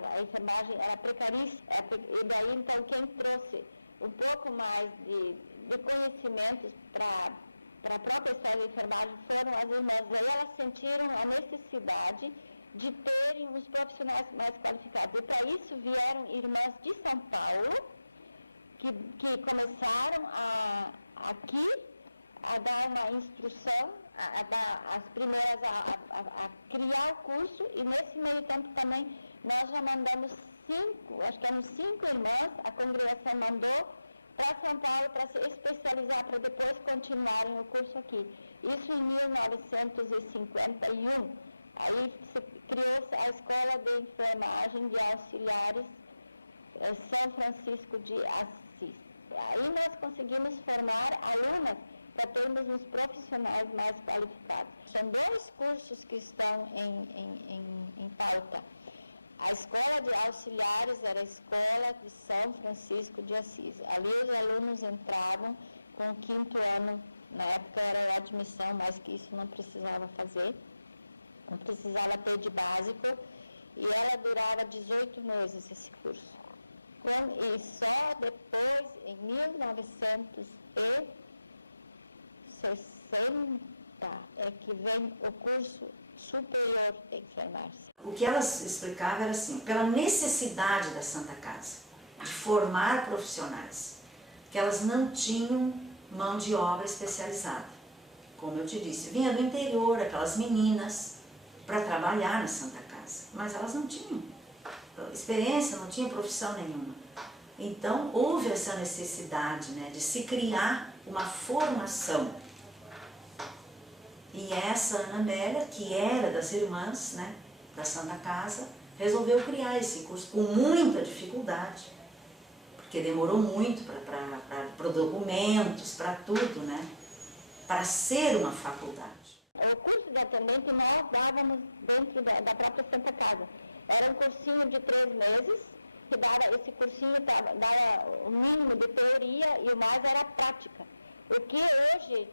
A enfermagem era precaríssima, e daí então quem trouxe um pouco mais de conhecimentos para a própria história da enfermagem foram as irmãs. Aí elas sentiram a necessidade de terem os profissionais mais qualificados. E para isso vieram irmãs de São Paulo, que começaram aqui a dar uma instrução, a dar as primeiras a criar o curso, e nesse meio tempo também nós já mandamos 5, acho que eram 5 irmãs, a congregação mandou para São Paulo para se especializar, para depois continuarem o curso aqui. Isso em 1951. Aí criou-se a Escola de Enfermagem de Auxiliares São Francisco de Assis. Aí nós conseguimos formar alunas para termos uns profissionais mais qualificados. São 2 cursos que estão em pauta. A Escola de Auxiliares era a Escola de São Francisco de Assis. Ali os alunos entravam com o 5º ano, na época era a admissão, mas que isso não precisava fazer, não precisava ter de básico, e ela durava 18 meses esse curso. E só depois, em 1960, é que vem o curso superior de enfermagem. O que elas explicavam era assim, pela necessidade da Santa Casa, de formar profissionais, que elas não tinham mão de obra especializada. Como eu te disse, vinha do interior, aquelas meninas, para trabalhar na Santa Casa, mas elas não tinham experiência, não tinham profissão nenhuma. Então, houve essa necessidade, né, de se criar uma formação. E essa Ana Amélia, que era das irmãs, né, da Santa Casa, resolveu criar esse curso com muita dificuldade, porque demorou muito para documentos, para tudo, né, para ser uma faculdade. O curso de atendente nós dávamos dentro da própria Santa Casa. Era um cursinho de 3 meses, que dava, esse cursinho dava o mínimo de teoria e o mais era prática. O que hoje,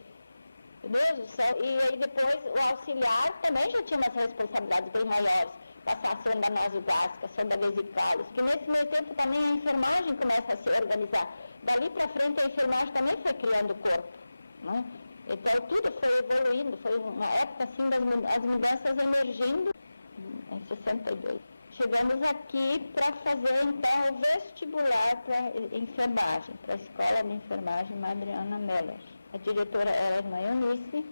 meu Deus do céu, e aí depois o auxiliar também já tinha umas responsabilidades bem maiores, passar a sonda nasogástrica, sonda vesicalis, que nesse meio tempo também a enfermagem começa a se organizar. Dali para frente a enfermagem também foi criando o corpo, né? Então tudo foi evoluindo, foi uma época assim das mudanças emergindo em 62. Chegamos aqui para fazer então o vestibular para enfermagem, para a Escola de Enfermagem Madre Ana Meller. A diretora era a irmã Eunice,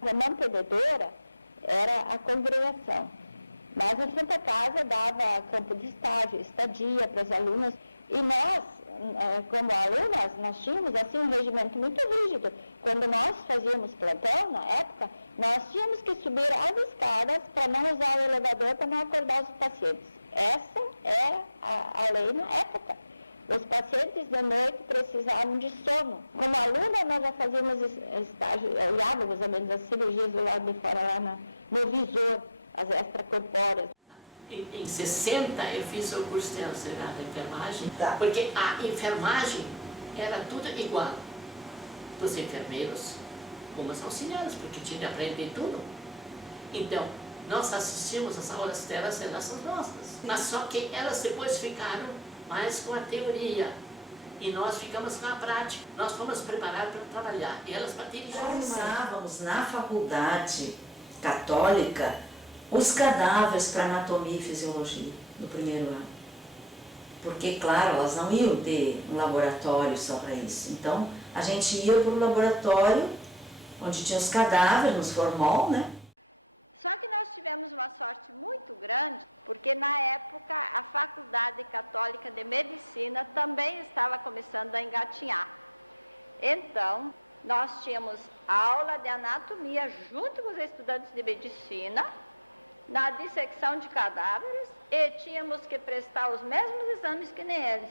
a mantenedora era a congregação. Mas a Santa Casa dava campo de estágio, estadia para as alunas, e nós, como alunas, nós tínhamos assim um regimento muito rígido. Quando nós fazíamos plantão, na época, nós tínhamos que subir as escadas para não usar o elevador, para não acordar os pacientes. Essa é a lei na época. Os pacientes de noite precisavam de sono. Como aluna, nós já fazíamos estágio, olhávamos as cirurgias do lado de fora, lá no visor, as extracorpóreas. Em 60 eu fiz o curso de auxiliar da enfermagem, porque a enfermagem era tudo igual. Os enfermeiros como os auxiliares, porque tinha que aprender tudo. Então, nós assistimos às aulas delas, elas nossas. Mas só que elas depois ficaram mais com a teoria. E nós ficamos com a prática. Nós fomos preparados para trabalhar. E elas para dirigir. Nós usávamos na faculdade católica os cadáveres para anatomia e fisiologia no primeiro ano. Porque, claro, elas não iam ter um laboratório só para isso. Então, a gente ia para o laboratório, onde tinha os cadáveres, nos formol, né? Só que nós tivemos uma sorte muito grande, porque na época a Faculdade Católica de Medicina também estava começando a engatinhar. Então, nós tínhamos aula de anatomia junto com os estudantes de medicina, na dissecção de cadáveres, e tínhamos que prestar os mesmos exames que nem eles.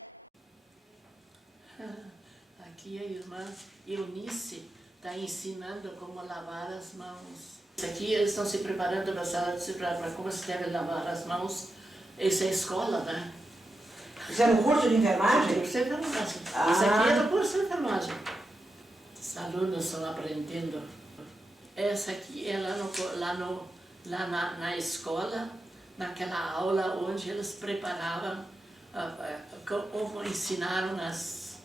Aqui a irmã Eunice está ensinando como lavar as mãos. Aqui eles estão se preparando para a sala de para como se deve lavar as mãos. Essa é a escola, né? Isso era um curso de enfermagem? Curso de enfermagem. Isso aqui era o curso de enfermagem. Os alunos estão aprendendo. Essa aqui é lá na escola, naquela aula onde eles preparavam, como ensinaram as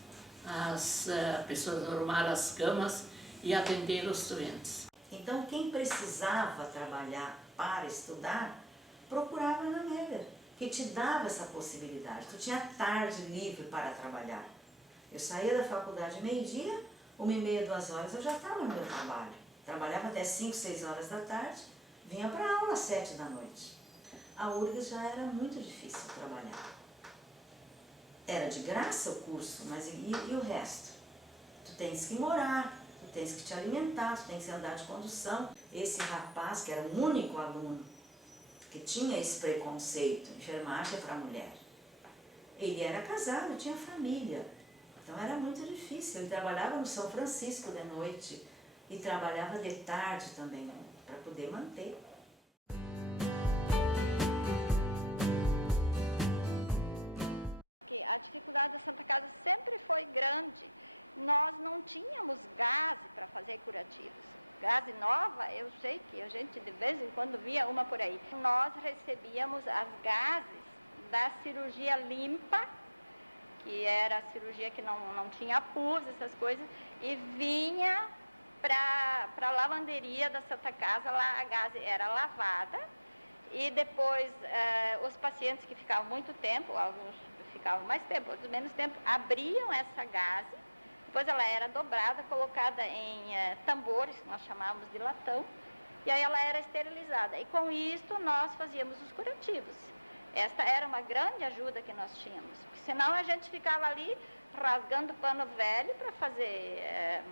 pessoas a arrumar as camas e atender os doentes. Então, quem precisava trabalhar para estudar, procurava na Meller, que te dava essa possibilidade. Tu tinha tarde livre para trabalhar. Eu saía da faculdade meio-dia, 1h30, 2h, eu já estava no meu trabalho. Trabalhava até 5, 6 horas da tarde, vinha para a aula às 7 da noite. A URGS já era muito difícil trabalhar. Era de graça o curso, mas e o resto? Tu tens que morar, tu tens que te alimentar, tu tens que andar de condução. Esse rapaz, que era o único aluno que tinha esse preconceito, enfermagem para mulher, ele era casado, tinha família. Então era muito difícil. Ele trabalhava no São Francisco de noite e trabalhava de tarde também, para poder manter. A dificuldade da Santa Casa sempre foi grande. Nós não tínhamos gase para fazer curativos. Gase nova, eu sei que a gente de vez em quando via uma por aí. Nós recebíamos as gases da cirurgia limpa, que era a cirurgia que não tinha pus, essas coisas, e vinha para a lavanderia da Santa Casa. Lá a gase era lavada e depois os pacientes que ficavam muito tempo, alguns ficavam mais tempo, outros menos tempo, abriam essa gase, depois ela era dobrada, colocada em tambores, que nós chamávamos de latão, e aí ela era esterilizada. E com isto nós fazíamos os curativos. Esta era uma grande ajuda que nós tínhamos, porque senão a gente ficava ali rasgando pano velho para fazer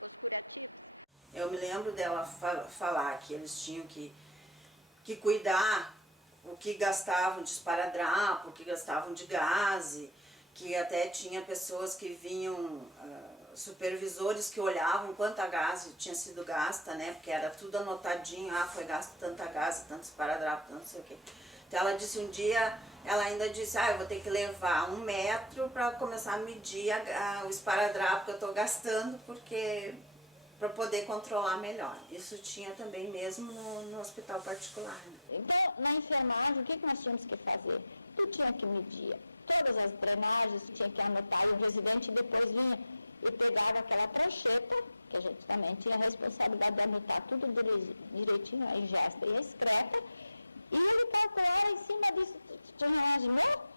os curativos. Eu me lembro dela falar que eles tinham que cuidar o que gastavam de esparadrapo, o que gastavam de gaze, que até tinha pessoas que vinham, supervisores que olhavam quanta gaze tinha sido gasta, né, porque era tudo anotadinho, foi gasto tanta gaze, tanto esparadrapo, tanto não sei o quê. Então ela disse um dia, ela ainda disse, eu vou ter que levar 1 metro para começar a medir o esparadrapo que eu estou gastando, porque para poder controlar melhor. Isso tinha também mesmo no hospital particular. Então, na enfermagem, o que nós tínhamos que fazer? Tu tinha que medir todas as drenagens, tu tinha que anotar, e o residente depois vinha e pegava aquela prancheta, que a gente também tinha a responsabilidade de anotar tudo direitinho, a ingesta e a excreta, e ele calculava em cima disso. Tu imaginou?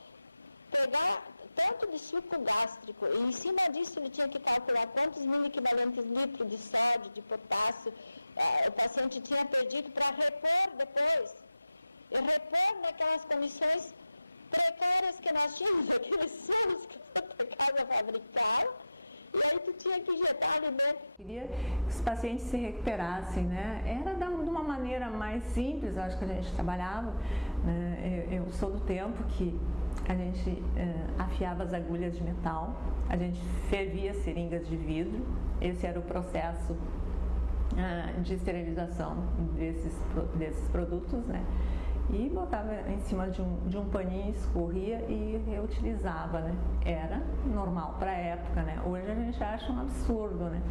Pegar tanto de suco gástrico, e em cima disso ele tinha que calcular quantos miliequivalentes litros de sódio, de potássio o paciente tinha perdido para repor depois. E repor naquelas condições precárias que nós tínhamos, aqueles solos que a Santa Casa fabricava, e aí tu tinha que injetar ali dentro. Queria que os pacientes se recuperassem, né? Era de uma maneira mais simples, acho que a gente trabalhava. Né? Eu sou do tempo que a gente afiava as agulhas de metal, a gente fervia seringas de vidro, esse era o processo de esterilização desses produtos, né? E botava em cima de um paninho, escorria e reutilizava, né? Era normal para a época, né? Hoje a gente acha um absurdo, né?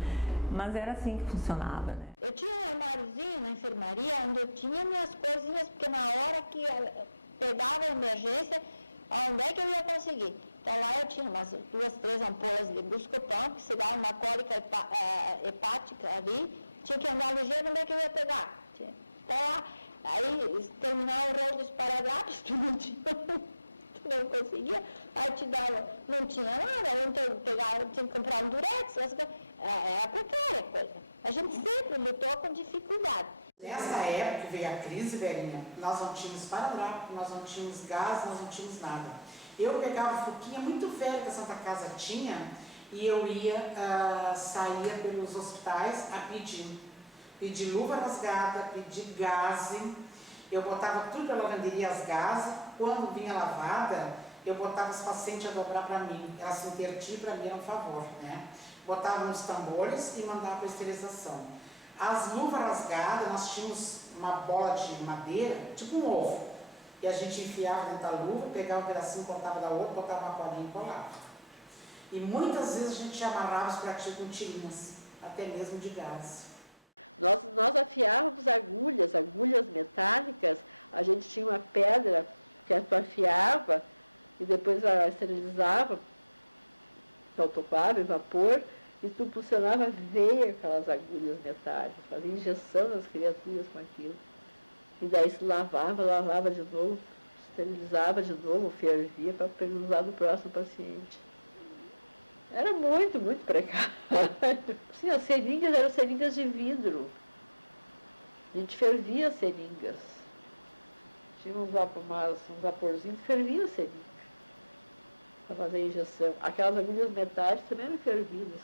Mas era assim que funcionava, né? Eu tinha um armáriozinho na enfermaria onde eu tinha minhas coisinhas, porque na hora que pegava a emergência, onde é que eu ia conseguir? Então lá eu tinha umas 2, 3 ampolas de Buscopan, que se dava uma cólica hepática ali, tinha que andar ligeiro, onde é que eu ia pegar? Então lá, aí terminar o rolo dos esparadrapos, tu não conseguia, aí te dava, não tinha nada, então pegava, tinha que comprar um durex, era precária a coisa. A gente sempre lutou com dificuldade. Nessa época que veio a crise, velhinha, nós não tínhamos esparadrapo, nós não tínhamos gás, nós não tínhamos nada. Eu pegava a fuquinha muito velha que a Santa Casa tinha e eu saía pelos hospitais a pedir luva rasgada, pedir gaze. Eu botava tudo pela lavanderia, as gases. Quando vinha lavada, eu botava os pacientes a dobrar para mim. Elas se interdiam, para mim era um favor, né? Botava nos tambores e mandava para a esterilização. As luvas rasgadas, nós tínhamos uma bola de madeira, tipo um ovo. E a gente enfiava dentro da luva, pegava um pedacinho, cortava da outra, botava uma colinha e colava. E muitas vezes a gente amarrava os pratinhos com tirinhas, até mesmo de gás. Nós afiávamos agulhas metálicas, a gente tinha uma pedra que tu afiava e depois ela esterilizava, autoclave, vapor, e tu impulsionava veia aquelas agulhas metálicas, fazia injeção nas criaturas com aquilo. E daí se lavava de novo, esterilizava de novo, fervia para usar no próximo paciente. Era muito, muito precário. Sim, as seringas eram seringas de vidro. A gente fervia as seringas. Tinha um vaporzinho que fervia a seringa para fazer a injeção. Aquelas agulhas metálicas também eram fervidas.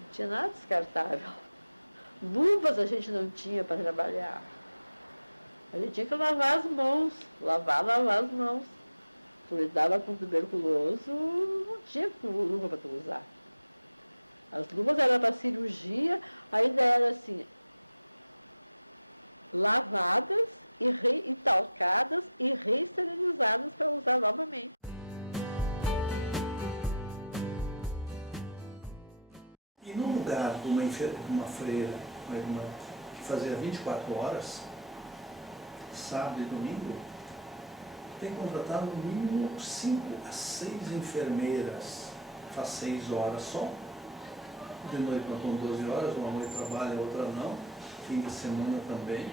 Não tinha nada descartável. Luvas a gente não tinha para trabalhar. A gente tinha que lavar as mãos. Lavar as mãos. Tu lidava com tuberculoso, não tinha luva para tu usar. As luvas eram para cirurgia, ainda eram assim, lavadas e talcadas e reesterilizadas para usar novamente. E no lugar de uma freira, uma irmã, que fazia 24 horas, sábado e domingo, tem que contratar no mínimo 5 a 6 enfermeiras, faz 6 horas só, de noite plantam 12 horas, uma noite trabalha, outra não, fim de semana também.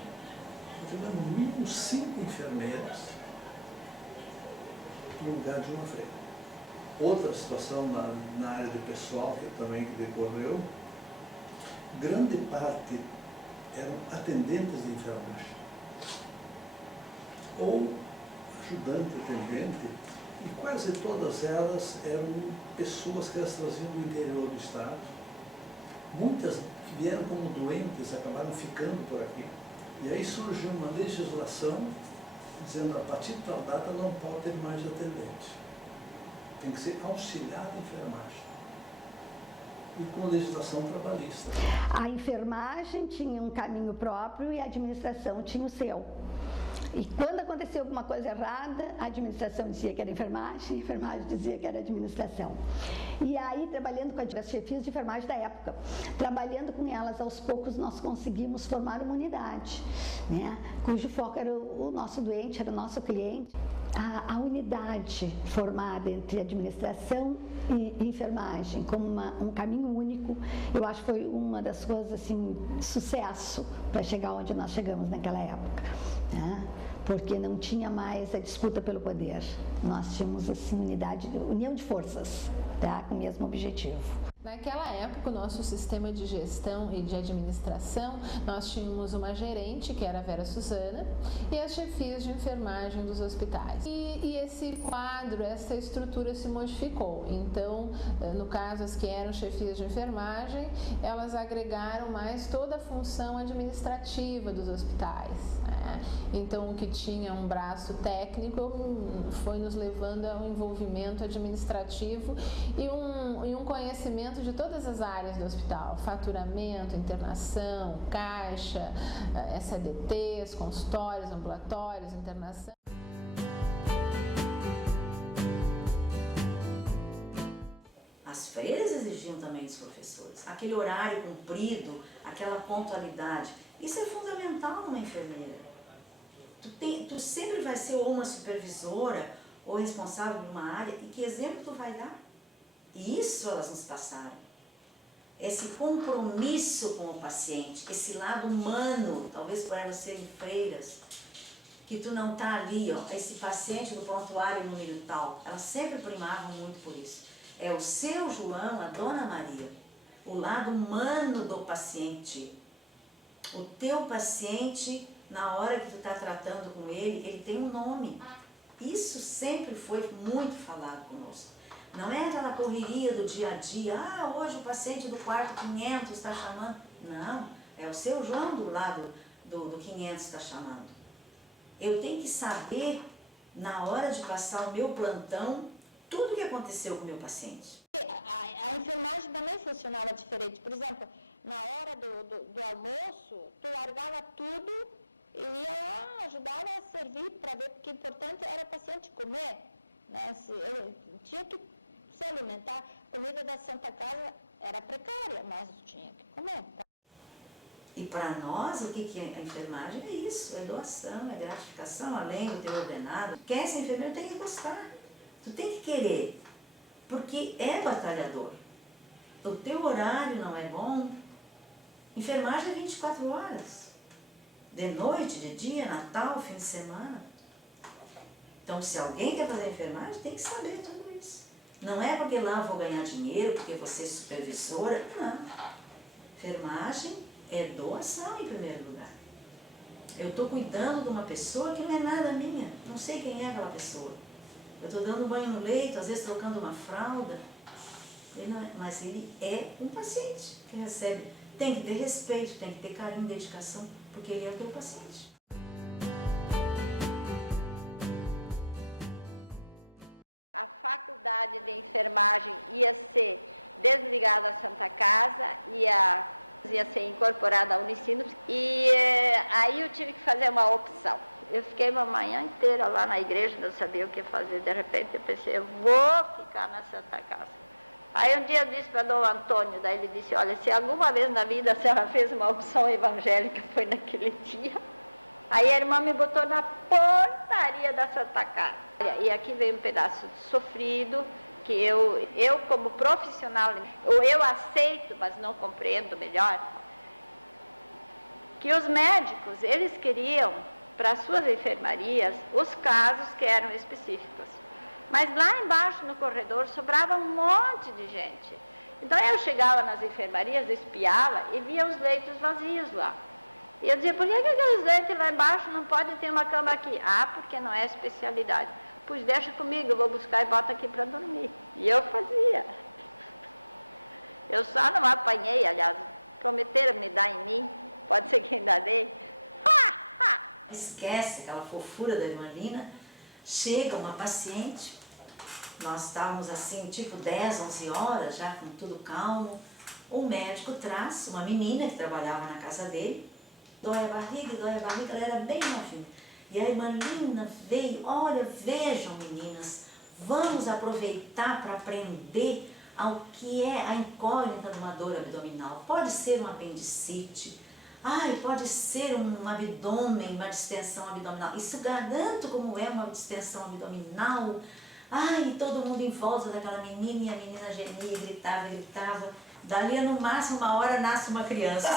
Então, no mínimo 5 enfermeiras no lugar de uma freira. Outra situação na área de pessoal que decorreu, grande parte eram atendentes de enfermagem, ou ajudante, atendente, e quase todas elas eram pessoas que elas traziam do interior do estado. Muitas que vieram como doentes acabaram ficando por aqui. E aí surgiu uma legislação dizendo, a partir de tal data não pode ter mais atendente. Tem que ser auxiliar de enfermagem. E com legislação trabalhista. A enfermagem tinha um caminho próprio e a administração tinha o seu. E quando acontecia alguma coisa errada, a administração dizia que era enfermagem, a enfermagem dizia que era administração. E aí, trabalhando com as chefias de enfermagem da época, trabalhando com elas, aos poucos nós conseguimos formar uma unidade, né? Cujo foco era o nosso doente, era o nosso cliente. A unidade formada entre administração e enfermagem como um caminho único, eu acho que foi uma das coisas, assim, sucesso para chegar onde nós chegamos naquela época, né? Porque não tinha mais a disputa pelo poder. Nós tínhamos, assim, união de forças, tá? Com o mesmo objetivo. Naquela época, o nosso sistema de gestão e de administração, nós tínhamos uma gerente, que era a Vera Suzana, e as chefias de enfermagem dos hospitais. E esse quadro, essa estrutura se modificou. Então, no caso, as que eram chefias de enfermagem, elas agregaram mais toda a função administrativa dos hospitais. Então, o que tinha um braço técnico foi nos levando a um envolvimento administrativo e um conhecimento de todas as áreas do hospital: faturamento, internação, caixa, SADTs, consultórios, ambulatórios, internação. As freiras exigiam também dos professores aquele horário cumprido, aquela pontualidade. Isso é fundamental numa enfermeira. Tu sempre vai ser ou uma supervisora ou responsável de uma área, e que exemplo tu vai dar? E isso elas nos passaram. Esse compromisso com o paciente, esse lado humano, talvez por elas serem freiras, que tu não tá ali, ó, esse paciente do prontuário número tal, elas sempre primavam muito por isso. É o seu João, a Dona Maria, o lado humano do paciente. O teu paciente, na hora que tu está tratando com ele tem um nome. Isso sempre foi muito falado conosco. Não é aquela correria do dia a dia, hoje o paciente do quarto 500 está chamando. Não, é o seu João do lado do 500 está chamando. Eu tenho que saber, na hora de passar o meu plantão, tudo o que aconteceu com o meu paciente. A enfermagem também funcionava diferente. Por exemplo, na hora do almoço, tu largava tudo e ia lá, ajudava a servir para ver, porque o importante era o paciente comer, né? Ele tinha que se alimentar. A comida da Santa Casa era precária, mas tinha que comer. E para nós, o que é a enfermagem? É isso, é doação, é gratificação, além do teu ordenado. Quer ser enfermeiro, tem que gostar. Tu tem que querer, porque é batalhador. O teu horário não é bom. Enfermagem é 24 horas. De noite, de dia, Natal, fim de semana. Então, se alguém quer fazer enfermagem, tem que saber tudo isso. Não é porque lá eu vou ganhar dinheiro, porque você é supervisora. Não. Enfermagem é doação em primeiro lugar. Eu estou cuidando de uma pessoa que não é nada minha. Não sei quem é aquela pessoa. Eu estou dando banho no leito, às vezes trocando uma fralda. Mas ele é um paciente que recebe. Tem que ter respeito, tem que ter carinho, dedicação, porque ele é o teu paciente. A faculdade de enfermagem ia ser desligada da Santa Casa, ia ser incorporada à Unicinos, e aí eu tive que fazer uma opção. Eu fiquei uma manhã inteira lá na igreja, não sabia o que fazer. De repente eu pensei, eu vou ficar na Santa Casa. Aí um dia eu disse para Dom Antônio, daí ele disse, olha, se alguma vez na vida a senhora fez uma opção evangélica, foi naquele dia. Aí a irmã me botou na portaria da Santa Casa. E aqui veio um pedaço de sofrido, que eu como profissional, eu aceito, mas não compreendo melhor, que os médicos, eles queriam, para suas enfermarias, os casos que eram específicos. Mas lá embaixo no corredor sobrava um monte de gente. Então eu chegava nas enfermarias, espiava e via os leitos vazios lá. E eu dizia, por que aqueles leitos lá embaixo não podem ter uma cama aqui? Ah, porque não é especialidade. Pois deixa comigo, eu vou buscar e boto aqui para dormir. E eu fazia. Eu só não apanhei, aliás, prometeram me dar em mim, pode ser que ainda dê. Esquece aquela fofura da irmã Lina, chega uma paciente, nós estávamos assim, tipo 10, 11 horas, já com tudo calmo, o médico traz uma menina que trabalhava na casa dele, dói a barriga, ela era bem novinha. E a irmã Lina veio, olha, vejam meninas, vamos aproveitar para aprender ao que é a incógnita de uma dor abdominal. Pode ser um apendicite, pode ser um abdômen, uma distensão abdominal. Isso garanto como é uma distensão abdominal. E todo mundo em volta daquela menina, e a menina gemia, gritava. Dali a no máximo uma hora nasce uma criança.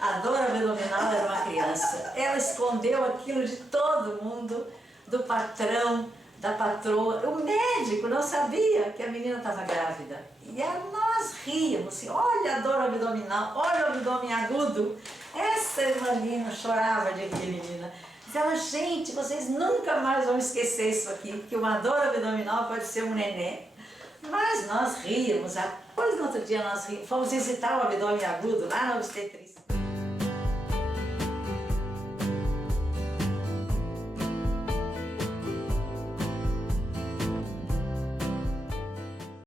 A dor abdominal era uma criança. Ela escondeu aquilo de todo mundo, do patrão, da patroa. O médico não sabia que a menina estava grávida. E nós ríamos assim, olha a dor abdominal, olha o abdômen agudo. Essa irmã Lina chorava de rir, menina. Dizia, gente, vocês nunca mais vão esquecer isso aqui, que uma dor abdominal pode ser um neném. Mas nós ríamos. Depois, no outro dia, nós ríamos. Fomos visitar o abdômen agudo lá na obstetrícia.